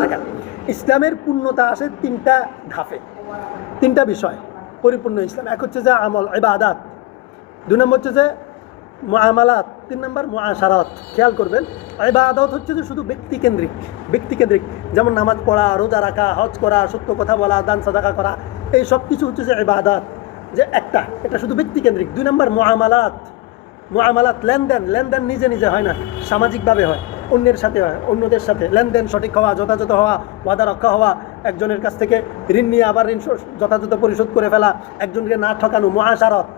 থাকা। ইসলামের পূর্ণতা আসে তিনটা ধাপে, তিনটা বিষয় পরিপূর্ণ ইসলাম। এক হচ্ছে যে আমল ইবাদাত, দুই নম্বর হচ্ছে যে মুআমালাত, তিন নম্বর মুআশারাত। খেয়াল করবেন, ইবাদত হচ্ছে যে শুধু ব্যক্তিকেন্দ্রিক, যেমন নামাজ পড়া, রোজা রাখা, হজ করা, সত্য কথা বলা, দান সাদাকা করা, এই সব কিছু হচ্ছে যে ইবাদত, যে এটা শুধু ব্যক্তিকেন্দ্রিক। দুই নম্বর মুআমালাত, লেনদেন নিজে নিজে হয় না, সামাজিকভাবে হয়, অন্যের সাথে হয়, অন্যদের সাথে লেনদেন সঠিক হওয়া, যথাযথ হওয়া, ওয়াদা রক্ষা হওয়া, একজনের কাছ থেকে ঋণ নিয়ে আবার ঋণ যথাযথ পরিশোধ করে ফেলা, একজনকে না ঠকানো, মুআশারাত,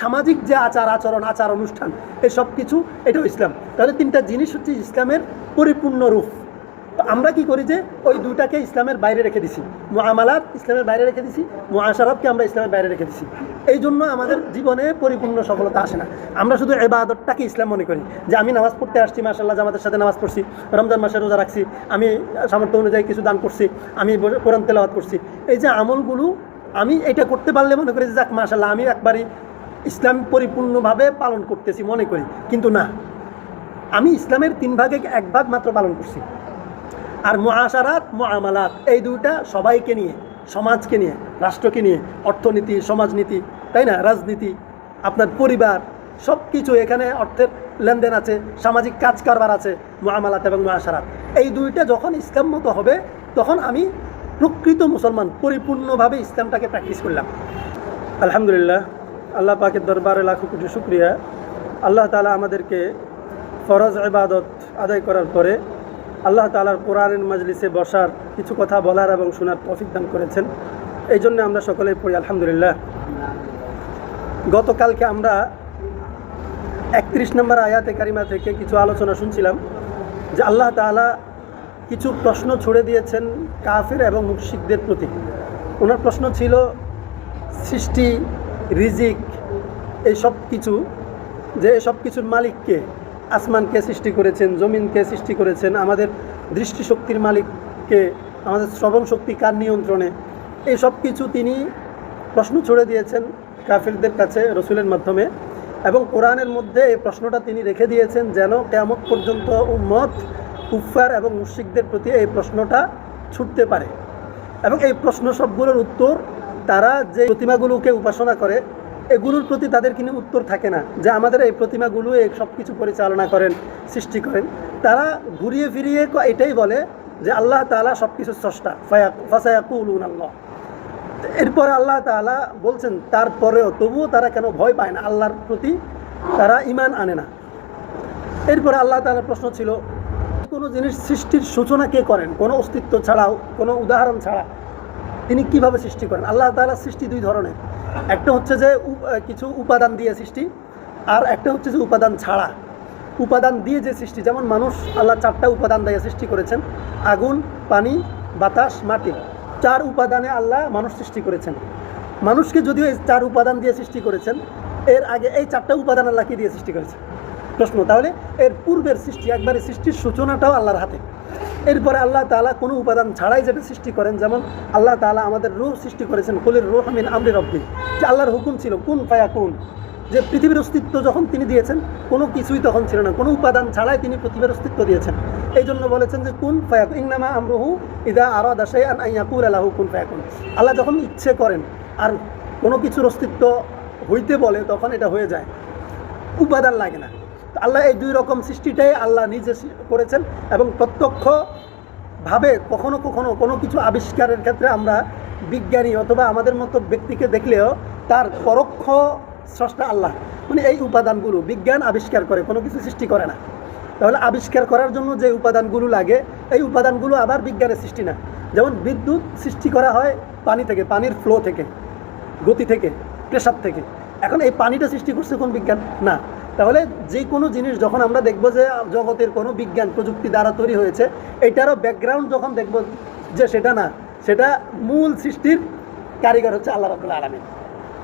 সামাজিক যে আচার অনুষ্ঠান, এই সব কিছু, এটাও ইসলাম। তাহলে তিনটা জিনিস হচ্ছে ইসলামের পরিপূর্ণ রূপ। তো আমরা কি করি যে ওই দুটাকে ইসলামের বাইরে রেখে দিছি, মুআমালাত ইসলামের বাইরে রেখে দিছি, মুআশারাতকে আমরা ইসলামের বাইরে রেখে দিছি। এই জন্য আমাদের জীবনে পরিপূর্ণ সফলতা আসে না। আমরা শুধু ইবাদতটাকে ইসলাম মনে করি, যে আমি নামাজ পড়তে আসছি, মাশাআল্লাহ জামাতের সাথে নামাজ পড়ছি, রমজান মাসে রোজা রাখছি, আমি সামর্থ্য অনুযায়ী কিছু দান করছি, আমি কোরআন তেলাওয়াত করছি, এই যে আমলগুলো আমি এটা করতে পারলে মনে করি যে যাক মাশাআল্লাহ আমি একবারই ইসলাম পরিপূর্ণভাবে পালন করতেছি মনে করি। কিন্তু না, আমি ইসলামের 3 ভাগে 1 ভাগ মাত্র পালন করছি। আর মুআশারাত, মুআমালাত, এই দুইটা সবাইকে নিয়ে, সমাজকে নিয়ে, রাষ্ট্রকে নিয়ে, অর্থনীতি, সমাজনীতি, তাই না, রাজনীতি, আপনার পরিবার, সব কিছু এখানে অর্থের লেনদেন আছে, সামাজিক কাজ কারবার আছে, মুআমালাত এবং মুআশারাত। এই দুইটা যখন ইসলাম মতো হবে, তখন আমি প্রকৃত মুসলমান, পরিপূর্ণভাবে ইসলামটাকে প্র্যাকটিস করলাম। আলহামদুলিল্লাহ, আল্লাহ পাকের দরবারে লাখো কোটি শুকরিয়া। আল্লাহ তাআলা আমাদেরকে ফরজ ইবাদত আদায় করার পরে আল্লাহ তাআলার কোরআনের মাজলিসে বসার, কিছু কথা বলার এবং শোনার তৌফিক দান করেছেন। এই জন্য আমরা সকলেই পড়ি আলহামদুলিল্লাহ। গতকালকে আমরা 31 নম্বর আয়াতে কারিমা থেকে কিছু আলোচনা শুনছিলাম যে আল্লাহ তাআলা কিছু প্রশ্ন ছুড়ে দিয়েছেন কাফির এবং মুশরিকদের প্রতি। ওনার প্রশ্ন ছিল সৃষ্টি, রিজিক, এই সব কিছু, যে সব কিছুর মালিককে, আসমানকে সৃষ্টি করেছেন, জমিনকে সৃষ্টি করেছেন, আমাদের দৃষ্টিশক্তির মালিককে, আমাদের শ্রবণ শক্তি কার নিয়ন্ত্রণে, এই সব কিছু তিনি প্রশ্ন ছুড়ে দিয়েছেন কাফিরদের কাছে রসুলের মাধ্যমে। এবং কোরআনের মধ্যে এই প্রশ্নটা তিনি রেখে দিয়েছেন যেন কিয়ামত পর্যন্ত উম্মত, কুফফার এবং মুশরিকদের প্রতি এই প্রশ্নটা ছুটতে পারে। এবং এই প্রশ্ন সবগুলোর উত্তর, তারা যে প্রতিমাগুলোকে উপাসনা করে এগুলোর প্রতি তাদের কিন্তু উত্তর থাকে না, যে আমাদের এই প্রতিমাগুলো এই সব কিছু পরিচালনা করেন, সৃষ্টি করেন। তারা ঘুরিয়ে ফিরিয়ে এটাই বলে যে আল্লাহ তাআলা সব কিছু স্রষ্টা, ফাসায়াকুলুনা আল্লাহ। এরপর আল্লাহ তাআলা বলছেন তারপরেও তবুও তারা কেন ভয় পায় না, আল্লাহর প্রতি তারা ঈমান আনে না। এরপরে আল্লাহ তাআলার প্রশ্ন ছিল, কোনো জিনিস সৃষ্টির সূচনা কে করেন? কোনো অস্তিত্ব ছাড়াও, কোনো উদাহরণ ছাড়া তিনি কিভাবে সৃষ্টি করেন? আল্লাহ তাআলার সৃষ্টি 2 ধরনের, একটা হচ্ছে যে কিছু উপাদান দিয়ে সৃষ্টি, আর একটা হচ্ছে যে উপাদান ছাড়া। উপাদান দিয়ে যে সৃষ্টি, যেমন মানুষ, আল্লাহ 4টা উপাদান দিয়ে সৃষ্টি করেছেন, আগুন, পানি, বাতাস, মাটি, 4 উপাদানে আল্লাহ মানুষ সৃষ্টি করেছেন। মানুষকে যদিও এই 4 উপাদান দিয়ে সৃষ্টি করেছেন, এর আগে এই 4টা উপাদান আল্লাহ কি দিয়ে সৃষ্টি করেছেন? প্রশ্ন, তাহলে এর পূর্বের সৃষ্টি, একবারে সৃষ্টির সূচনাটাও আল্লাহর হাতে। এরপরে আল্লাহ তাআলা কোনো উপাদান ছাড়াই যেটা সৃষ্টি করেন, যেমন আল্লাহ তাআলা আমাদের রূহ সৃষ্টি করেছেন, কুলির রূহ মিন আমরি রব্বি, যে আল্লাহর হুকুম ছিল কুন ফায়াকুন, যে পৃথিবীর অস্তিত্ব যখন তিনি দিয়েছেন কোনো কিছুই তখন ছিল না, কোনো উপাদান ছাড়াই তিনি পৃথিবীর অস্তিত্ব দিয়েছেন। এই জন্য বলেছেন যে কুন ফায়াকুন, ইন্নামা আমরুহু ইযা আরাদা শাইআন আন ইয়াকুলা লাহু কুন ফায়াকুন। আল্লাহ যখন ইচ্ছে করেন আর কোনো কিছুর অস্তিত্ব হইতে বলে, তখন এটা হয়ে যায়, উপাদান লাগে না। আল্লাহ এই 2 রকম সৃষ্টিটাই আল্লাহ নিজে করেছেন। এবং প্রত্যক্ষভাবে কখনো কখনো কোনো কিছু আবিষ্কারের ক্ষেত্রে আমরা বিজ্ঞানী অথবা আমাদের মতো ব্যক্তিকে দেখলেও তার পরোক্ষ স্রষ্টা আল্লাহ। মানে এই উপাদানগুলো বিজ্ঞান আবিষ্কার করে, কোনো কিছু সৃষ্টি করে না। তাহলে আবিষ্কার করার জন্য যে উপাদানগুলো লাগে, এই উপাদানগুলো আবার বিজ্ঞানের সৃষ্টি না। যেমন বিদ্যুৎ সৃষ্টি করা হয় পানি থেকে, পানির ফ্লো থেকে, গতি থেকে, প্রেসার থেকে। এখন এই পানিটা সৃষ্টি করছে কোন বিজ্ঞান? না। তাহলে যে কোনো জিনিস যখন আমরা দেখব যে জগতের কোনো বিজ্ঞান প্রযুক্তি দ্বারা তৈরি হয়েছে, এটারও ব্যাকগ্রাউন্ড যখন দেখব যে সেটা না, সেটা মূল সৃষ্টির কারিগর হচ্ছে আল্লাহ রাব্বুল আলামিন।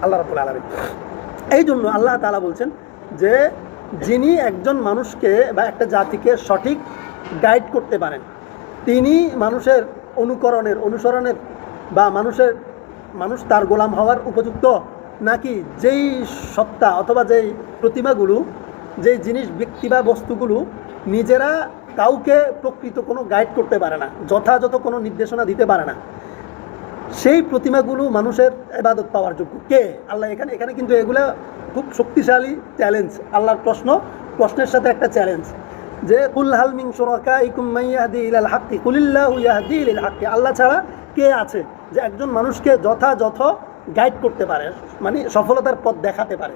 আল্লাহ রাব্বুল আলামিন। এই জন্য আল্লাহ তাআলা বলছেন যে যিনি একজন মানুষকে বা একটা জাতিকে সঠিক গাইড করতে পারেন, তিনি মানুষের অনুসরণের বা মানুষ তার গোলাম হওয়ার উপযুক্ত, নাকি যেই সত্তা অথবা যেই প্রতিমাগুলো, যেই জিনিস, ব্যক্তি বা বস্তুগুলো নিজেরা কাউকে প্রকৃত কোনো গাইড করতে পারে না, যথাযথ কোনো নির্দেশনা দিতে পারে না, সেই প্রতিমাগুলো মানুষের ইবাদত পাওয়ার যোগ্য কে? আল্লাহ। এখানে কিন্তু এগুলো খুব শক্তিশালী চ্যালেঞ্জ। আল্লাহর প্রশ্নের সাথে একটা চ্যালেঞ্জ, যে কুল হাল মিন শুরাকাইকুম মান ইয়াহদি ইলাল হাক্কি কুলিল্লাহু ইয়াহদি লিল হাক্কি। আল্লাহ ছাড়া কে আছে যে একজন মানুষকে যথাযথ গাইড করতে পারে, মানে সফলতার পথ দেখাতে পারে?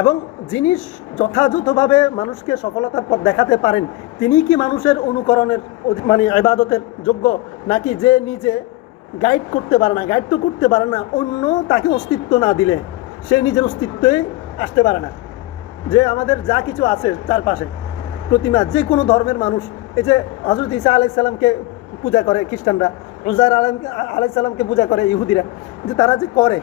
এবং যিনি যথাযথভাবে মানুষকে সফলতার পথ দেখাতে পারেন, তিনি কি মানুষের অনুকরণের মানে ইবাদতের যোগ্য? নাকি যে নিজে গাইড করতে পারে না, গাইড তো করতে পারে না, অন্য তাকে অস্তিত্ব না দিলে সে নিজের অস্তিত্বে আসতে পারে না। যে আমাদের যা কিছু আছে চারপাশে প্রতিমা, যে কোনো ধর্মের মানুষ, এই যে হযরত ঈসা আলাইহিস সালামকে পূজা করে খ্রিস্টানরা, উযাইর আলাইহিস সালামকে পূজা করে ইহুদিরা, যে তারা যে করে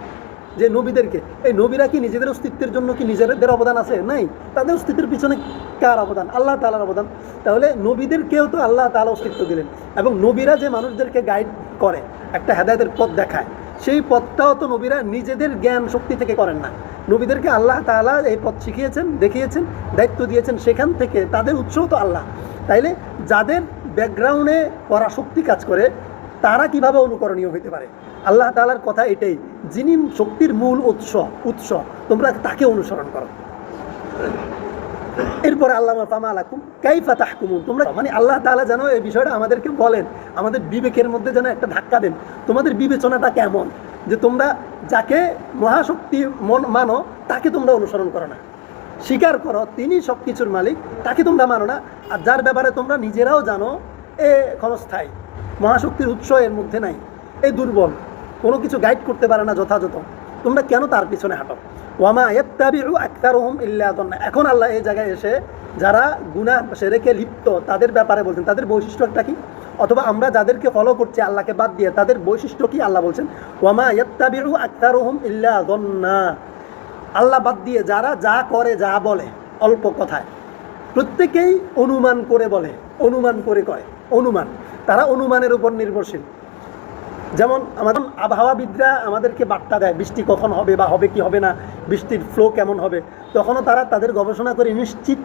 যে নবীদেরকে, এই নবীরা কি নিজেদের অস্তিত্বের জন্য কি নিজেদের অবদান আছে? নাই। তাদের অস্তিত্বের পিছনে কার অবদান? আল্লাহ তাআলার অবদান। তাহলে নবীদেরকেও তো আল্লাহ তাআলা অস্তিত্ব দিলেন, এবং নবীরা যে মানুষদেরকে গাইড করে, একটা হেদায়েতের পথ দেখায়, সেই পথটাও তো নবীরা নিজেদের জ্ঞান শক্তি থেকে করেন না। নবীদেরকে আল্লাহ তাআলা এই পথ শিখিয়েছেন, দেখিয়েছেন, দায়িত্ব দিয়েছেন, সেখান থেকে তাদের উৎসও তো আল্লাহ। তাইলে যাদের ব্যাকগ্রাউন্ডে পরাশক্তি কাজ করে, তারা কিভাবে অনুকরণীয় হইতে পারে? আল্লাহ তাআলার কথা এটাই, যিনি শক্তির মূল উৎস তোমরা তাকে অনুসরণ করো। এরপরে আল্লাহ ফামা লাকুম কাইফা তাহকুমুন, তোমরা মানে আল্লাহ তাআলা যেন এই বিষয়টা আমাদেরকে বলেন, আমাদের বিবেকের মধ্যে যেন একটা ধাক্কা দেন। তোমাদের বিবেচনাটা কেমন, যে তোমরা যাকে মহাশক্তি মানো তাকে তোমরা অনুসরণ করো না, স্বীকার করো তিনি সব কিছুর মালিক, তাকে তোমরা মানো না, আর যার ব্যাপারে তোমরা নিজেরাও জানো এ ক্ষণস্থায়ী, মহাশক্তির উৎস এর মধ্যে নাই, এ দুর্বল, কোনো কিছু গাইড করতে পারে না যথাযথ, তোমরা কেন তার পিছনে হাঁটো? ওয়ামা ইয়াত্তাবিউ আকতারুহুম ইল্লা যান্না। এখন আল্লাহ এই জায়গায় এসে যারা গুনাহ শিরকে লিপ্ত তাদের ব্যাপারে বলছেন, তাদের বৈশিষ্ট্যটা কি, অথবা আমরা যাদেরকে ফলো করছি আল্লাহকে বাদ দিয়ে তাদের বৈশিষ্ট্য কি? আল্লাহ বলছেন ওয়ামা ইয়াত্তাবিউ আকতারুহুম ইল্লা যান্না। আল্লাহ বাদ দিয়ে যারা যা করে, যা বলে অল্প কথায়, প্রত্যেকেই অনুমান করে বলে, অনুমান করে অনুমান, তারা অনুমানের উপর নির্ভরশীল। যেমন আমাদের আবহাওয়াবিদরা আমাদেরকে বার্তা দেয় বৃষ্টি কখন হবে বা হবে কি হবে না, বৃষ্টির ফ্লো কেমন হবে, তখনও তারা তাদের গবেষণা করে নিশ্চিত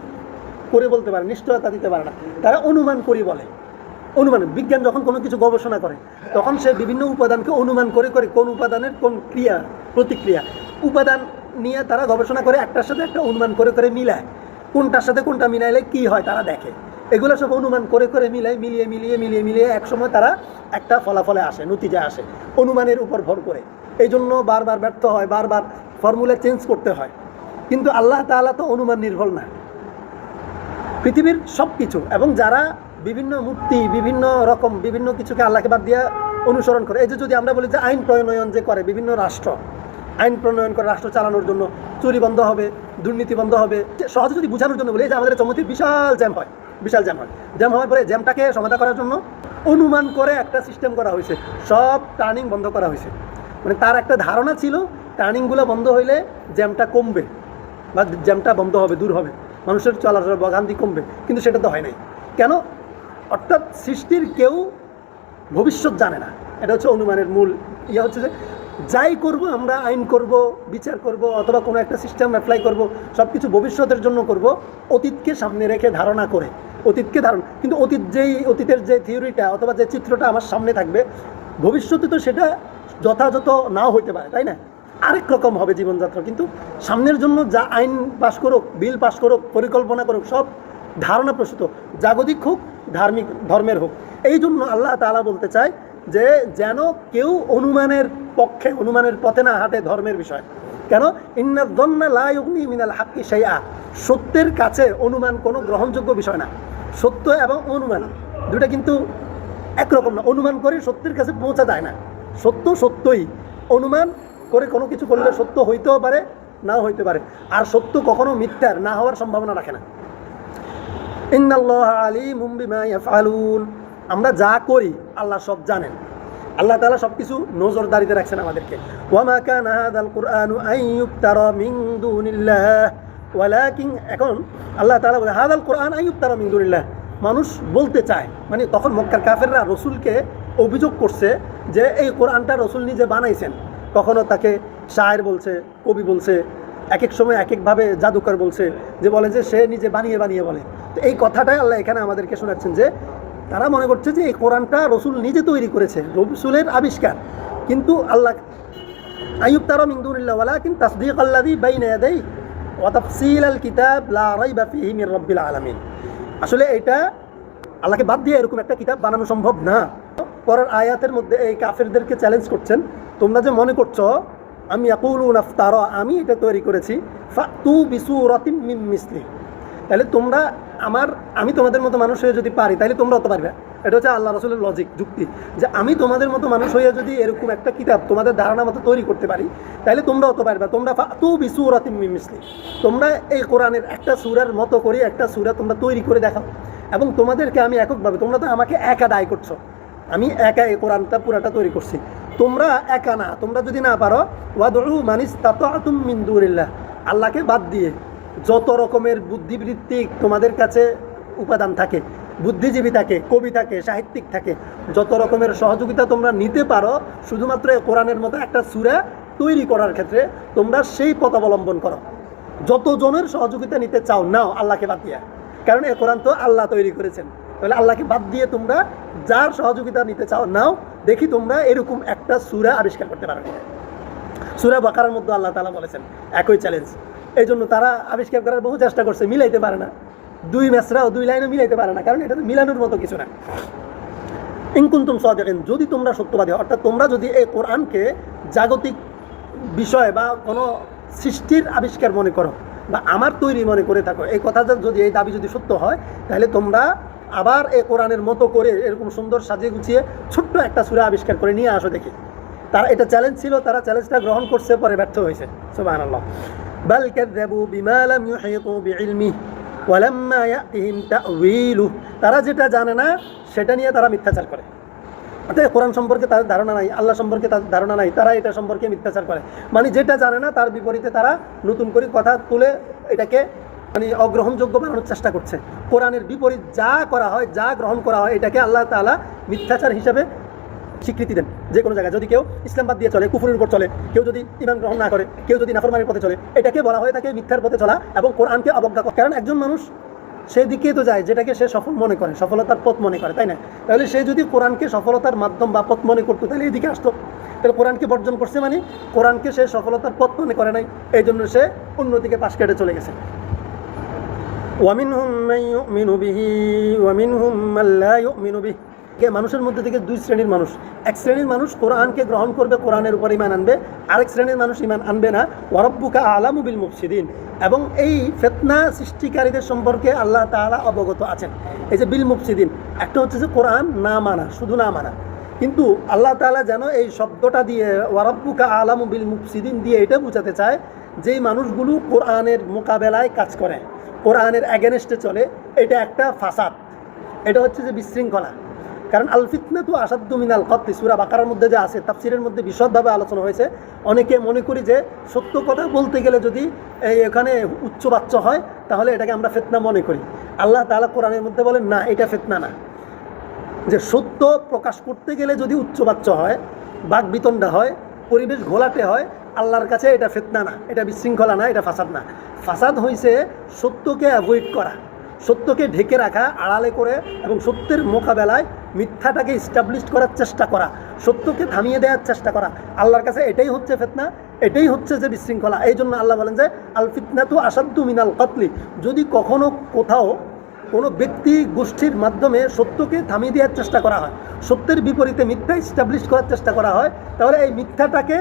করে বলতে পারে, নিশ্চয়তা দিতে পারে না, তারা অনুমান করে বলে। অনুমান, বিজ্ঞান যখন কোনো কিছু গবেষণা করে তখন সে বিভিন্ন উপাদানকে অনুমান করে কোন উপাদানের কোন ক্রিয়া প্রতিক্রিয়া উপাদান নিয়ে তারা গবেষণা করে, একটার সাথে একটা অনুমান করে মিলায়, কোনটার সাথে কোনটা মিলাইলে কি হয় তারা দেখে। এগুলো সব অনুমান করে মিলিয়ে একসময় তারা একটা ফলাফলে আসে, নতিজা আসে অনুমানের উপর ভর করে। এই জন্য বারবার ব্যর্থ হয়, বারবার ফর্মুলা চেঞ্জ করতে হয়। কিন্তু আল্লাহ তাআলা তো অনুমান নির্ভর না, পৃথিবীর সব কিছু। এবং যারা বিভিন্ন মূর্তি, বিভিন্ন রকম বিভিন্ন কিছুকে আল্লাহকে বাদ দিয়ে অনুসরণ করে, এই যে যদি আমরা বলি যে আইন প্রণয়ন যে করে বিভিন্ন রাষ্ট্র, আইন প্রণয়ন করে রাষ্ট্র চালানোর জন্য, চুরি বন্ধ হবে, দুর্নীতি বন্ধ হবে, সহজে যদি বোঝানোর জন্য বলি যে আমাদের চমতির বিশাল জ্যাম হয়, জ্যাম হওয়ার পরে জ্যামটাকে সমাধান করার জন্য অনুমান করে একটা সিস্টেম করা হয়েছে, সব টার্নিং বন্ধ করা হয়েছে। মানে তার একটা ধারণা ছিল টার্নিংগুলো বন্ধ হইলে জ্যামটা কমবে বা জ্যামটা বন্ধ হবে, দূর হবে, মানুষের চলাচল ভোগান্তি কমবে, কিন্তু সেটা তো হয় নাই। কেন? অর্থাৎ সৃষ্টির কেউ ভবিষ্যৎ জানে না, এটা হচ্ছে অনুমানের মূল ইয়ে। হচ্ছে যে যাই করব আমরা, আইন করব, বিচার করব, অথবা কোনো একটা সিস্টেম অ্যাপ্লাই করব, সব কিছু ভবিষ্যতের জন্য করব, অতীতকে সামনে রেখে ধারণা করে, কিন্তু অতীতের যে থিওরিটা অথবা যে চিত্রটা আমার সামনে থাকবে, ভবিষ্যতে তো সেটা যথাযথ নাও হইতে পারে, তাই না? আরেক রকম হবে জীবনযাত্রা। কিন্তু সামনের জন্য যা আইন পাশ করুক, বিল পাশ করুক, পরিকল্পনা করুক, সব ধারণা প্রসূত, জাগতিক হোক, ধর্মের হোক। এই জন্য আল্লাহ তাআলা বলতে চায় যে যেন কেউ অনুমানের পক্ষে, অনুমানের পথে না হাঁটে ধর্মের বিষয়। কেন? ইন্না যন্না লা ইউগনি মিনাল হাক্কি শাইআ। সত্যের কাছে অনুমান কোনো গ্রহণযোগ্য বিষয় না। সত্য এবং অনুমান দুটা কিন্তু একরকম না। অনুমান করে সত্যের কাছে পৌঁছা যায় না। সত্য সত্যই, অনুমান করে কোনো কিছু করলে সত্য হইতেও পারে, নাও হইতে পারে। আর সত্য কখনো মিথ্যার না হওয়ার সম্ভাবনা রাখে না। ইন্নাল্লাহা আলিমুম বিমা ইয়াফআলুন। আমরা যা করি আল্লাহ সব জানেন। আল্লাহ তাআলা সব কিছু নজরদারিতে রাখছেন আমাদেরকে। ওয়ামা কানা হাযাল কুরআনু আন ইফতারা মিন দুনিল্লাহ ওয়ালাকিন, এখন আল্লাহ তাআলা বলে হাযাল কুরআন আন ইফতারা মিন দুনিল্লাহ। মানুষ বলতে চায়, মানে তখন মক্কার কাফেররা রসুলকে অভিযোগ করছে যে এই কোরআনটা রসুল নিজে বানাইছেন। কখনো তাকে শায়ের বলছে, কবি বলছে, এক এক সময় এক একভাবে জাদুকর বলছে, যে বলে যে সে নিজে বানিয়ে বানিয়ে বলে। তো এই কথাটাই আল্লাহ এখানে আমাদেরকে শোনাচ্ছেন যে তারা মনে করছে যে এই কোরআনটা রসুল নিজে তৈরি করেছে, রসুলের আবিষ্কার। কিন্তু আল্লাহ আইয়ুব তারা মিন দুনিল্লাহ ওয়ালাকিন তাসদীক আল্লাযী বাইনা ইয়াদাইহি ওয়া তাফসীল আল কিতাব লা রাইবা ফীহি মির রাব্বিল আলামিন। আসলে এটা আল্লাহকে বাদ দিয়ে এরকম একটা কিতাব বানানো সম্ভব না। পরের আয়াতের মধ্যে এই কাফেরদেরকে চ্যালেঞ্জ করছেন, তোমরা যে মনে করছো আমি ইয়াকুলুনা ইফতারা, আমি এটা তৈরি করেছি, ফাতু বিসূরাতিন মিন মিসলি, তাহলে তোমরা আমি তোমাদের মতো মানুষ হয়ে যদি পারি তাহলে তোমরাও তো পারবে। এটা হচ্ছে আল্লাহ রাসূলের লজিক, যুক্তি, যে আমি তোমাদের মতো মানুষ হয়ে যদি এরকম একটা কিতাব তোমাদের ধারণা মতো তৈরি করতে পারি তাহলে তোমরাও তো পারবে। তোমরা ফাতু বিসূরাতিন মিন মিসলি, তোমরা এই কোরআনের একটা সূরার মতো করে একটা সূরা তোমরা তৈরি করে দেখাও, এবং তোমাদেরকে আমি এককভাবে, তোমরা তো আমাকে একা দায় করছো, আমি একা এই কোরআনটা পুরাটা তৈরি করছি, তোমরা একা না। তোমরা যদি না পারো ওয়াদউ মান ইসতাতাতুম মিন দুনিল্লাহ, আল্লাহকে বাদ দিয়ে যত রকমের বুদ্ধিবৃত্তিক তোমাদের কাছে উপাদান থাকে, বুদ্ধিজীবী থাকে, কবি থাকে, সাহিত্যিক থাকে, যত রকমের সহযোগিতা তোমরা নিতে পারো শুধুমাত্র এই কোরআনের মতো একটা সূরা তৈরি করার ক্ষেত্রে তোমরা সেই পথ অবলম্বন করো। যতজনের সহযোগিতা নিতে চাও নাও, আল্লাহকে বাদ দিয়ে, কারণ এই কোরআন তো আল্লাহ তৈরি করেছেন। তাহলে আল্লাহকে বাদ দিয়ে তোমরা যার সহযোগিতা নিতে চাও নাও, দেখি তোমরা এরকম একটা সূরা আবিষ্কার করতে পারো। সূরা বাকারার মধ্যে আল্লাহ তাআলা বলেছেন একই চ্যালেঞ্জ। এই জন্য তারা আবিষ্কার করার বহু চেষ্টা করছে, মিলাইতে পারে না, দুই মেসরাও দুই লাইনও মিলাইতে পারে না, কারণ এটা তো মিলানোর মতো কিছু না। ইন কুনতুম সাদিকিন, যদি তোমরা সত্যবাদী, অর্থাৎ তোমরা যদি এই কোরআনকে জাগতিক বিষয় বা কোনো সৃষ্টির আবিষ্কার মনে করো বা আমার তৈরি মনে করে থাকো, এই কথাটা যদি, এই দাবি যদি সত্য হয়, তাহলে তোমরা আবার এই কোরআনের মতো করে এরকম সুন্দর সাজিয়ে গুছিয়ে ছোট্ট একটা সূরা আবিষ্কার করে নিয়ে আসো দেখি। তারা এটা চ্যালেঞ্জ ছিল, তারা চ্যালেঞ্জটা গ্রহণ করছে, পরে ব্যর্থ হয়েছে। সুবহানাল্লাহ। বাল কাযাবু বিমা লাম ইউহিতু বিইলমিহি ওয়া লাম্মা ইয়াতিহিম তা'ওয়ীলুহু, তারা যেটা জানে না সেটা নিয়ে তারা মিথ্যাচার করে। অর্থাৎ কোরআন সম্পর্কে তাদের ধারণা নাই, আল্লাহ সম্পর্কে তাদের ধারণা নাই, তারা এটা সম্পর্কে মিথ্যাচার করে। মানে যেটা জানে না তার বিপরীতে তারা নতুন করে কথা তুলে এটাকে মানে অগ্রহণযোগ্য বানানোর চেষ্টা করছে। কোরআনের বিপরীত যা করা হয়, যা গ্রহণ করা হয়, এটাকে আল্লাহ তাআলা মিথ্যাচার হিসাবে স্বীকৃতি দেন। যে কোনো জায়গায় যদি কেউ ইসলাম বাদ দিয়ে চলে, কুফরের উপর চলে, কেউ যদি ঈমান গ্রহণ না করে, কেউ যদি নাফরমানির পথে চলে, এটাকে বলা হয় তাকে মিথ্যার পথে চলা এবং কোরআনকে অবজ্ঞা করা। কারণ একজন মানুষ সেদিকে তো যায় যেটাকে সে সফল মনে করে, সফলতার পথ মনে করে, তাই না? তাহলে সে যদি কোরআনকে সফলতার মাধ্যম বা পথ মনে করতো তাহলে এদিকে আসতো। তাহলে কোরআনকে বর্জন করছে মানে কোরআনকে সে সফলতার পথ মনে করে নাই, এই জন্য সে অন্যদিকে পাশ কেটে চলে গেছে। ওয়ামিনহুম মান ইউমিনু বিহি ওয়া মিনহুম মান লা ইউমিনু বিহি, মানুষের মধ্যে থেকে দুই শ্রেণীর মানুষ। এক শ্রেণীর মানুষ কোরআনকে গ্রহণ করবে, কোরআনের উপর ঈমান আনবে, আরেক শ্রেণীর মানুষ ঈমান আনবে না। ওয়া রাব্বুকা আ'লামু বিল মুফসিদিন, এবং এই ফিতনা সৃষ্টিকারীদের সম্পর্কে আল্লাহ তাআলা অবগত আছেন। এই যে বিল মুফসিদিন, একটা হচ্ছে যে কোরআন না মানা, শুধু না মানা, কিন্তু আল্লাহ তাআলা যেন এই শব্দটা দিয়ে ওয়া রাব্বুকা আ'লামু বিল মুফসিদিন দিয়ে এটা বোঝাতে চায় যেই মানুষগুলো কোরআনের মোকাবেলায় কাজ করে, কোরআনের এগেনস্টে চলে, এটা একটা ফাসাদ, এটা হচ্ছে যে বিশৃঙ্খলা। কারণ আল ফিতনাতু আসাদ্দু মিনাল কতল, সূরা বাকারার মধ্যে যে আছে, তাফসীরের মধ্যে বিশদভাবে আলোচনা হয়েছে। অনেকে মনে করি যে সত্য কথা বলতে গেলে যদি এখানে উচ্চবাচ্য হয় তাহলে এটাকে আমরা ফিতনা মনে করি। আল্লাহ তাআলা কোরআনের মধ্যে বলেন না, এটা ফিতনা না। যে সত্য প্রকাশ করতে গেলে যদি উচ্চবাচ্য হয়, বাকবিতণ্ডা হয়, পরিবেশ ঘোলাটে হয়, আল্লাহর কাছে এটা ফিতনা না, এটা বিশৃঙ্খলা না, এটা ফাসাদ না। ফাসাদ হইছে সত্যকে অ্যাভয়েড করা, সত্যকে ঢেকে রাখা, আড়ালে করে, এবং সত্যের মোকাবেলায় মিথ্যাটাকে ইস্টাবলিশ করার চেষ্টা করা, সত্যকে থামিয়ে দেওয়ার চেষ্টা করা। আল্লাহর কাছে এটাই হচ্ছে ফিতনা, এটাই হচ্ছে যে বিশৃঙ্খলা। এই জন্য আল্লাহ বলেন যে আল ফিতনাতু আসাদ্দু মিনাল কতলি, যদি কখনো কোথাও কোনো ব্যক্তি গোষ্ঠীর মাধ্যমে সত্যকে থামিয়ে দেওয়ার চেষ্টা করা হয়, সত্যের বিপরীতে মিথ্যা ইস্টাবলিশ করার চেষ্টা করা হয়, তাহলে এই মিথ্যাটাকে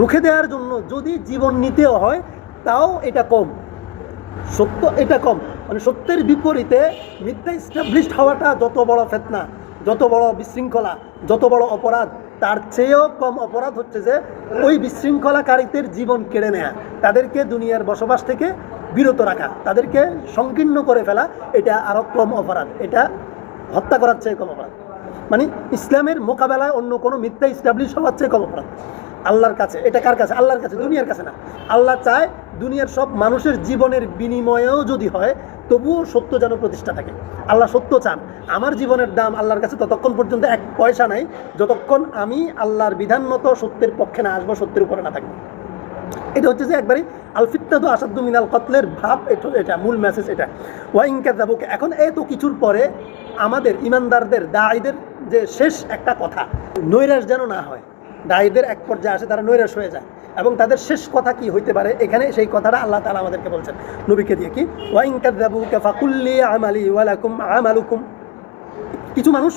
রুখে দেওয়ার জন্য যদি জীবন নিতেও হয় তাও এটা কম, সত্য এটা কম। মানে সত্যের বিপরীতে মিথ্যা ইস্টাবলিশড হওয়াটা যত বড় ফিতনা, যত বড় বিশৃঙ্খলা, যত বড় অপরাধ, তার চেয়েও কম অপরাধ হচ্ছে যে ওই বিশৃঙ্খলাকারীদের জীবন কেড়ে নেয়া, তাদেরকে দুনিয়ার বসবাস থেকে বিরত রাখা, তাদেরকে সংকীর্ণ করে ফেলা, এটা আরও কম অপরাধ, এটা হত্যা করার চেয়ে কম অপরাধ। মানে ইসলামের মোকাবেলায় অন্য কোনো মিথ্যা ইস্টাবলিশ হওয়ার চেয়ে কম অপরাধ আল্লাহর কাছে। এটা কার কাছে? আল্লাহর কাছে, দুনিয়ার কাছে না। আল্লাহ চায় দুনিয়ার সব মানুষের জীবনের বিনিময়েও যদি হয় তবুও সত্য যেন প্রতিষ্ঠা থাকে। আল্লাহ সত্য চান। আমার জীবনের দাম আল্লাহর কাছে ততক্ষণ পর্যন্ত এক পয়সা নাই যতক্ষণ আমি আল্লাহর বিধান মতো সত্যের পক্ষে না আসবো, সত্যের উপরে না থাকবো। এটা হচ্ছে যে একবারই আল ফিতনাতু আসাদ্দু মিনাল কতলের ভাব, এটা মূল মেসেজ এটা। ওয়া ইন কাযাবুকা, এখন এত কিছুর পরে আমাদের ইমানদারদের দাঈদের যে শেষ একটা কথা, নৈরাশ যেন না হয়। দাঈদের এক পর্যায়ে আসে তারা নৈরাশ হয়ে যায়, এবং তাদের শেষ কথা কি হইতে পারে, এখানে সেই কথাটা আল্লাহ তাআলা আমাদেরকে বলছেন নবীকে দিয়ে, কি ওয়া ইন কাযাবুকা ফাকুল্লি আমালি ওয়া লাকুম আমালুকুম। কিছু মানুষ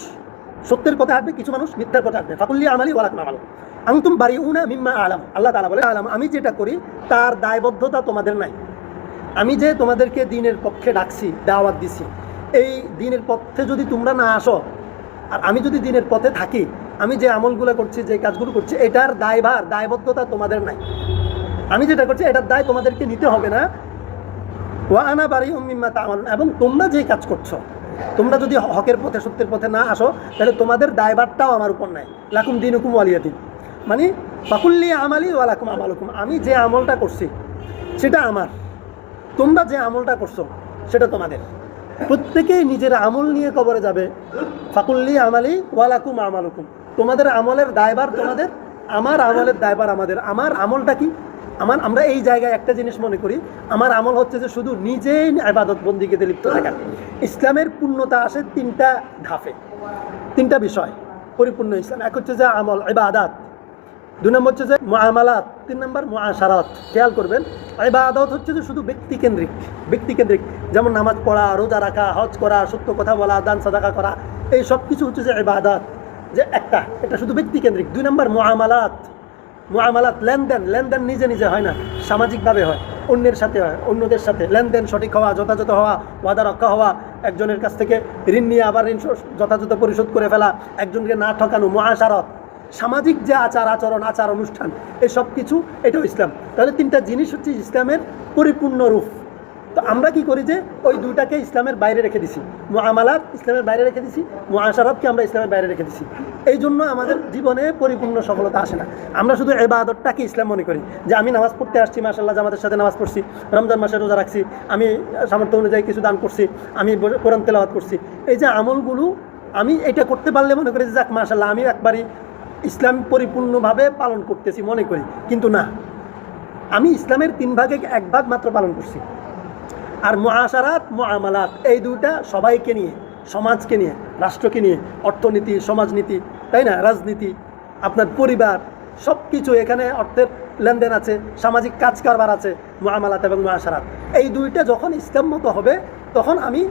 সত্যের পথে আসবে, কিছু মানুষ মিথ্যার পথে আসবে। ফাকুল্লি আমালি ওয়া লাকুম আমালুকুম আনতুম বারিউনা মিম্মা আলাম। আল্লাহ তাআলা বলে আলাম, আমি যেটা করি তার দায়বদ্ধতা তোমাদের নাই। আমি যে তোমাদেরকে দ্বীনের পক্ষে ডাকছি, দাওয়াত দিছি, এই দ্বীনের পথে যদি তোমরা না আসো, আর আমি যদি দ্বীনের পথে থাকি, আমি যে আমলগুলো করছি, যে কাজগুলো করছি, এটার দায়ভার দায়বদ্ধতা তোমাদের নাই। আমি যেটা করছি এটার দায় তোমাদেরকে নিতে হবে না। ওয়া আনা বারিউম মিম্মা তা'মালুন, এবং তোমরা যে কাজ করছো, তোমরা যদি হকের পথে সত্যের পথে না আসো, তাহলে তোমাদের দায়ভারটাও আমার উপর নাই। লাকুম দীনুকুম ওয়ালিয়া দীন, মানে ফাকুল্লি আমালি ওয়া লাকুম আমালুকুম, আমি যে আমলটা করছি সেটা আমার, তোমরা যে আমলটা করছো সেটা তোমাদের। প্রত্যেকেই নিজের আমল নিয়ে কবরে যাবে। ফাকুল্লি আমালি ওয়া লাকুম আমালুকুম, তোমাদের আমলের দায়ভার তোমাদের, আমার আমলের দায়ভার আমাদের। আমার আমলটা কি? আমরা এই জায়গায় একটা জিনিস মনে করি, আমার আমল হচ্ছে যে শুধু নিজেই ইবাদত বন্দিগিতে লিপ্ত থাকা। ইসলামের পূর্ণতা আসে তিনটা ধাপে, তিনটা বিষয় পরিপূর্ণ ইসলাম। এক হচ্ছে যে আমল ইবাদত, দুই নম্বর হচ্ছে যে মুআমালাত, তিন নম্বর মুআশারাত। খেয়াল করবেন, ইবাদত হচ্ছে যে শুধু ব্যক্তিকেন্দ্রিক, যেমন নামাজ পড়া, রোজা রাখা, হজ করা, সত্য কথা বলা, দান সাদাকা করা, এই সব কিছু হচ্ছে যে ইবাদত, যে একটা, এটা শুধু ব্যক্তিকেন্দ্রিক। দুই নম্বর মুআমালাত, লেনদেন নিজে নিজে হয় না, সামাজিকভাবে হয়, অন্যের সাথে হয়, অন্যদের সাথে লেনদেন সঠিক হওয়া, যথাযথ হওয়া, ওয়াদা রক্ষা হওয়া, একজনের কাছ থেকে ঋণ নিয়ে আবার ঋণ যথাযথ পরিশোধ করে ফেলা, একজনকে না ঠকানো, মুআশারাত, সামাজিক যে আচার অনুষ্ঠান, এই সব কিছু, এটাও ইসলাম। তাহলে তিনটা জিনিস হচ্ছে ইসলামের পরিপূর্ণ রূপ। তো আমরা কি করি যে ওই দুইটাকে ইসলামের বাইরে রেখে দিছি, মুআমালাত ইসলামের বাইরে রেখে দিছি, মুআশারাতকে আমরা ইসলামের বাইরে রেখে দিছি। এই জন্য আমাদের জীবনে পরিপূর্ণ সফলতা আসে না। আমরা শুধু ইবাদতটাকে ইসলাম মনে করি, যে আমি নামাজ পড়তে আসছি, মাশাআল্লাহ জামাতের সাথে নামাজ পড়ছি, রমজান মাসে রোজা রাখছি, আমি সামর্থ্য অনুযায়ী কিছু দান করছি, আমি কোরআন তেলাওয়াত করছি, এই যে আমলগুলো আমি এটা করতে পারলে মনে করি যে যাক মাশাআল্লাহ আমি একবারই ইসলাম পরিপূর্ণভাবে পালন করতেছি মনে করি। কিন্তু না, আমি ইসলামের 3 ভাগে 1 ভাগ মাত্র পালন করছি। আর মুআশারাত, মুআমালাত, এই দুইটা সবাইকে নিয়ে, সমাজকে নিয়ে, রাষ্ট্রকে নিয়ে, অর্থনীতি, সমাজনীতি, তাই না, রাজনীতি, আপনার পরিবার, সব কিছু এখানে অর্থের লেনদেন আছে, সামাজিক কাজ কারবার আছে, মুআমালাত এবং মুআশারাত। এই দুইটা যখন ইসলাম মতো হবে, তখন আমি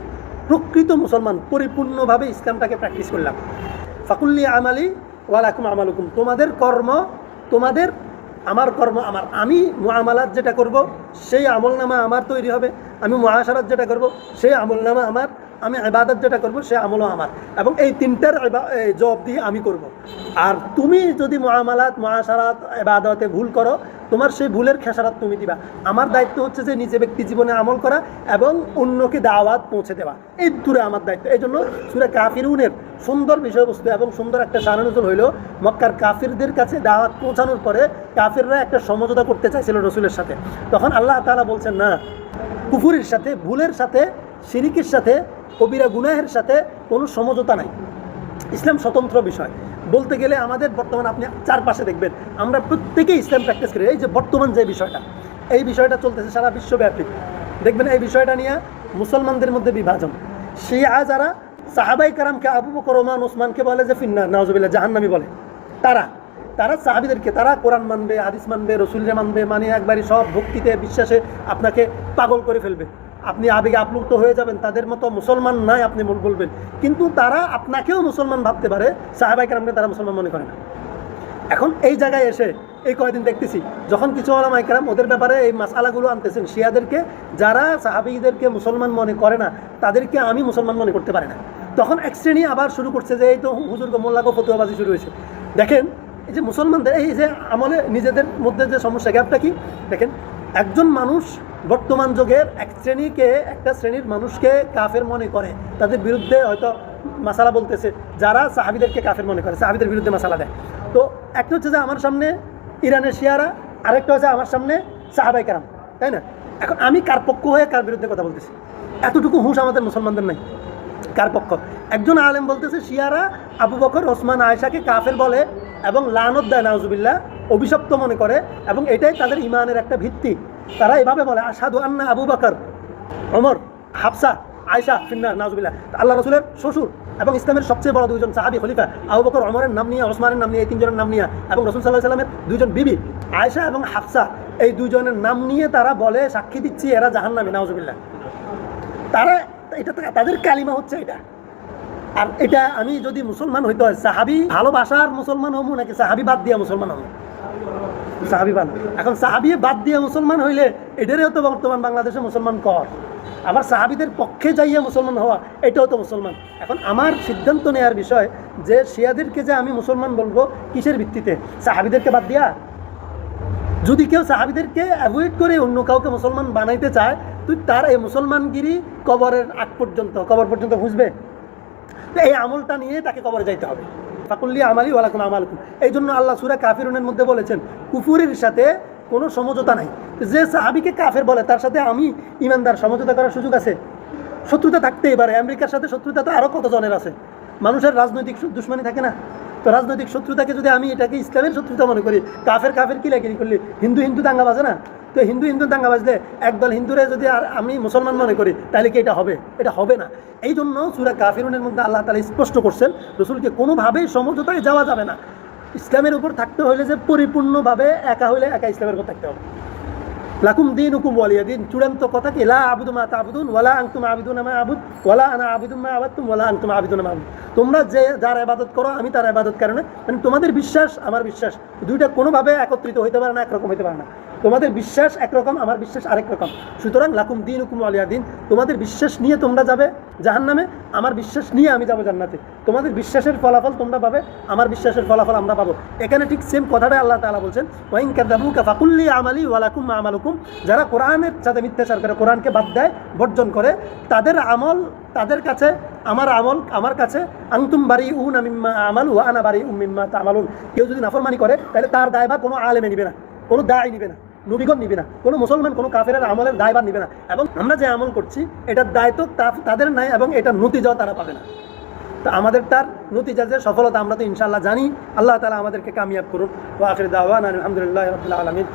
প্রকৃত মুসলমান, পরিপূর্ণভাবে ইসলামটাকে প্র্যাকটিস করলাম। ফাকুল্লি আমালি ওয়া লাকুম আমালুকুম, তোমাদের কর্ম তোমাদের, আমার কর্ম আমার। আমি মুআমালাত যেটা করব সেই আমলনামা আমার তৈরি হবে, আমি মুআশারাত যেটা করব সেই আমলনামা আমার, আমি ইবাদত যেটা করব সেই আমলও আমার, এবং এই তিনটার জবাব দিয়ে আমি করব। আর তুমি যদি মুআমালাত, মুআশারাত, ইবাদতে ভুল করো, তোমার সেই ভুলের খেসারত তুমি দিবা। আমার দায়িত্ব হচ্ছে যে নিজে ব্যক্তি জীবনে আমল করা এবং অন্যকে দাওয়াত পৌঁছে দেওয়া, এই দুটো আমার দায়িত্ব। এই জন্য সূরা কাফিরুনের সুন্দর বিষয়বস্তু এবং সুন্দর একটা শানানুজুল হইল, মক্কার কাফিরদের কাছে দাওয়াত পৌঁছানোর পরে কাফিররা একটা সমঝোতা করতে চাইছিল রসুলের সাথে। তখন আল্লাহ তাআলা বলছেন, না, কুফুরের সাথে, ভুলের সাথে, শিরিকের সাথে, কবিরা গুনাহের সাথে কোনো সমঝোতা নাই। ইসলাম স্বতন্ত্র বিষয়। বলতে গেলে আমাদের বর্তমান আপনি চারপাশে দেখবেন আমরা প্রত্যেকেই ইসলাম প্র্যাকটিস করি। এই যে বর্তমান যে বিষয়টা, এই বিষয়টা চলতেছে সারা বিশ্বব্যাপী, দেখবেন এই বিষয়টা নিয়ে মুসলমানদের মধ্যে বিভাজন। শিয়া যারা সাহাবাই কারামকে, আবু বকর, ওমর, ওসমানকে বলে যে ফিন্নার, নাউজুবিল্লাহ, জাহান্নামী বলে, তারা সাহাবীদেরকে, তারা কোরআন মানবে, হাদিস মানবে, রসুলরে মানবে, মানে একবারই সব ভক্তিতে বিশ্বাসে আপনাকে পাগল করে ফেলবে, আপনি আবেগে আপ্লুত হয়ে যাবেন, তাদের মতো মুসলমান নাই আপনি বলবেন। কিন্তু তারা আপনাকেও মুসলমান ভাবতে পারে, সাহাবায়ে কেরামকে তারা মুসলমান মনে করে না। এখন এই জায়গায় এসে এই কয়েকদিন দেখতেছি যখন কিছু ওলামায়ে কেরাম ওদের ব্যাপারে এই মাসআলাগুলো আনতেছেন, শিয়াদেরকে, যারা সাহাবীদেরকে মুসলমান মনে করে না তাদেরকে আমি মুসলমান মনে করতে পারি না, তখন এক শ্রেণী আবার শুরু করছে যে এই তো হুজুর গো, মোল্লা গো, ফতুয়াবাজি শুরু হয়েছে। দেখেন এই যে মুসলমানদের এই যে আমলে নিজেদের মধ্যে যে সমস্যা, গ্যাপটা কি দেখেন। একজন মানুষ বর্তমান যুগের একটা শ্রেণীর মানুষকে কাফের মনে করে, তাদের বিরুদ্ধে হয়তো মাসালা বলতেছে, যারা সাহাবীদেরকে কাফের মনে করে, সাহাবীদের বিরুদ্ধে মাসালা দেয়। তো একটা হচ্ছে যে আমার সামনে ইরানের শিয়ারা, আরেকটা হচ্ছে আমার সামনে সাহাবায়ে কেরাম, তাই না? এখন আমি কার পক্ষ হয়ে কার বিরুদ্ধে কথা বলতেছি, এতটুকু হুঁশ আমাদের মুসলমানদের নাই। কার পক্ষ? একজন আলেম বলতেছে শিয়ারা আবু বকর, ওসমান, আয়েশাকে কাফের বলে এবং লানত দেয়, নাউজুবিল্লাহ, অভিশপ্ত মনে করে, এবং এটাই তাদের ইমানের একটা ভিত্তি। তারা এভাবে বলে, আশহাদু আন্না আবু বকর, ওমর, হাফসা, আয়েশা ফিন্নার নাউজুবিল্লাহ। আল্লাহ রাসূলের শ্বশুর এবং ইসলামের সবচেয়ে বড় দুইজন সাহাবী খলিফা আবু বকর, ওমরের নাম নিয়ে, ওসমানের নাম নিয়ে, এই তিনজনের নাম নিয়ে, এবং রাসূল সাল্লাল্লাহু আলাইহি ওয়াসাল্লামের দুইজন বিবি আয়েশা এবং হাফসা, এই দুইজনের নাম নিয়ে তারা বলে, সাক্ষী দিচ্ছি এরা জাহান্নামী, নাউজুবিল্লাহ। তারা এটা তাদের কালিমা হচ্ছে এটা। আর এটা আমি যদি মুসলমান হইতে হয়, সাহাবি ভালোবাসার মুসলমান হবো নাকি সাহাবি বাদ দিয়া মুসলমান হবো? সাহাবি বাদ। এখন সাহাবি বাদ দিয়ে মুসলমান হইলে এটারও তো বর্তমান বাংলাদেশে মুসলমান কর, আবার সাহাবিদের পক্ষে যাইয়া মুসলমান হওয়া এটাও তো মুসলমান। এখন আমার সিদ্ধান্ত নেওয়ার বিষয় যে শিয়াদেরকে যে আমি মুসলমান বলবো কিসের ভিত্তিতে? সাহাবিদেরকে বাদ দিয়া? যদি কেউ সাহাবিদেরকে অ্যাভয়েড করে অন্য কাউকে মুসলমান বানাইতে চায়, তুই তার এই মুসলমানগিরি কবরের আগ পর্যন্ত, কবর পর্যন্ত বুঝবে। এই আমলটা নিয়ে তাকে কবরে যাইতে হবে। ফাকুল্লি আমালি ওয়ালাকুম আমালুকুম। এই জন্য আল্লাহ সূরা কাফিরুনের মধ্যে বলেছেন, কুফুরের সাথে কোনো সমঝোতা নাই। যে সাহাবিকে কাফের বলে তার সাথে আমি ইমানদার সমঝোতা করার সুযোগ আছে? শত্রুতা থাকতেই পারে। আমেরিকার সাথে শত্রুতা তো আরও কত জনের আছে। মানুষের রাজনৈতিক দুশ্মনী থাকে না? তো রাজনৈতিক শত্রুতাকে যদি আমি এটাকে ইসলামের শত্রুতা মনে করি, কাফের কাফের কিলাকিরি করলি, হিন্দু হিন্দু দাঙ্গা বাজে না? তো হিন্দু হিন্দু দাঙ্গা বাজলে একদল হিন্দুরে যদি আর আমি মুসলমান মনে করি, তাহলে কি এটা হবে? এটা হবে না। এই জন্য সূরা কাফিরুনের মধ্যে আল্লাহ তাআলা স্পষ্ট করছেন, রাসূলকে কোনোভাবেই সমঝোতায় যাওয়া যাবে না। ইসলামের উপর থাকতে হলে যে পরিপূর্ণভাবে একা হইলে একা ইসলামের উপর থাকতে হবে। লাকুম দীনুকুম ওয়ালিয়া দিন, চূড়ান্ত কথা কি? লা আবুদু মা তা'বুদুন ওয়ালা আনতুম আবিদুনা মা আবুদ ওয়ালা আনা আবিদু মা আবাদতুম ওয়ালা আনতুম আবিদুনা মা আবুদ। তোমরা যে যার ইবাদত করো আমি তার ইবাদত করি না। মানে তোমাদের বিশ্বাস আমার বিশ্বাস দুইটা কোনোভাবে একত্রিত হইতে পারে না, একরকম হইতে পারে না। তোমাদের বিশ্বাস একরকম, আমার বিশ্বাস আরেক রকম। সুতরাং লাকুম দীনুকুম ওয়ালিয়া দিন, তোমাদের বিশ্বাস নিয়ে তোমরা যাবে জাহান্নামে, আমার বিশ্বাস নিয়ে আমি যাব জান্নাতে। তোমাদের বিশ্বাসের ফলাফল তোমরা পাবে, আমার বিশ্বাসের ফলাফল আমরা পাবো। এখানে ঠিক সেম কথাটাই আল্লাহ তাআলা বলছেন, ওয়াইন কাযাবুকা ফাকুল্লি আমালি ওয়ালাকুম আমালুকুম। যারা কোরআনের সাথে মিথ্যাচার করে, কোরআনকে বাদ দেয়, বর্জন করে, তাদের আমল তাদের কাছে, আমার আমল আমার কাছে। আনতুম বারিউনা মিম্মা আমালু ওয়া আনা বারিউম মিম্মা তা'মালুন। কেউ যদি নাফরমানি করে তাহলে তার দায়ভার কোনো আলেমে নিবে না, কোনো দায় নিবে না, নবীগণ নিবে না, কোনো মুসলমান কোনো কাফেরের আমলের দায়ভার নিবে না। এবং আমরা যে আমল করছি এটার দায়িত্ব তাদের নাই, এবং এটার নতিজাও তারা পাবে না। তো আমাদের তার নতিজা যে সফলতা আমরা তো ইনশাআল্লাহ জানি। আল্লাহ তাআলা আমাদেরকে কামিয়াব করুন। ওয়া আখির দাওয়ানা আলহামদুলিল্লাহি রাব্বিল আলামিন।